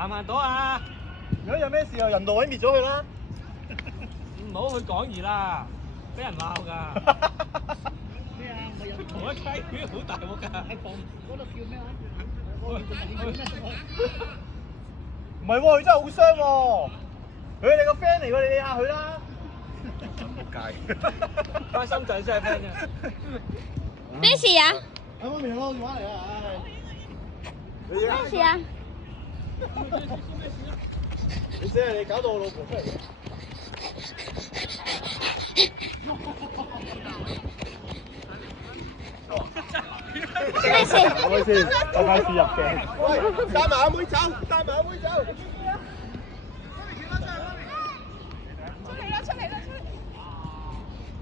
行唔行到啊？如果有咩事就人道毀滅咗佢啦。唔好去講義啦，俾人鬧㗎。咩啊？我有同一雞魚好大鑊㗎。喺房嗰度叫咩話？我叫咩？唔係喎，佢真係好傷喎。佢係你個 friend 嚟喎，你理下佢啦。仆街。開心仔真係 friend 啫。咩事啊？啱啱未攞電話嚟啊！唉。咩事啊？你死啊！你搞到我老婆出嚟。咩事？唔好意思，我費事入鏡。喂，帶埋阿妹走，帶埋阿妹走。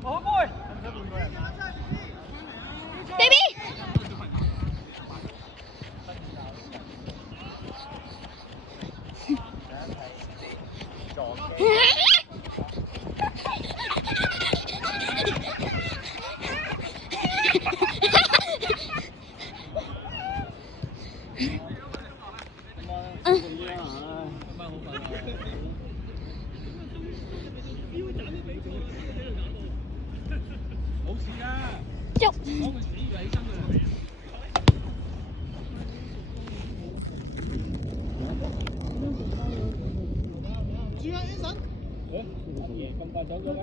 我妹。baby。冇事啊。捉。我會死㗎，起身㗎。住啊，Anson。咁快走咗咩？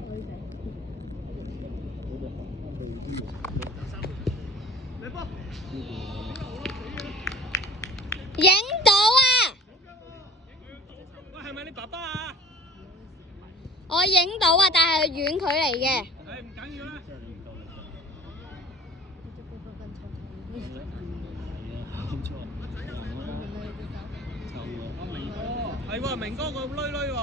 影到啊！喂，係咪你爸爸啊？我影到啊，但係遠距離嘅。誒唔緊要啦。係喎，明哥個女喎。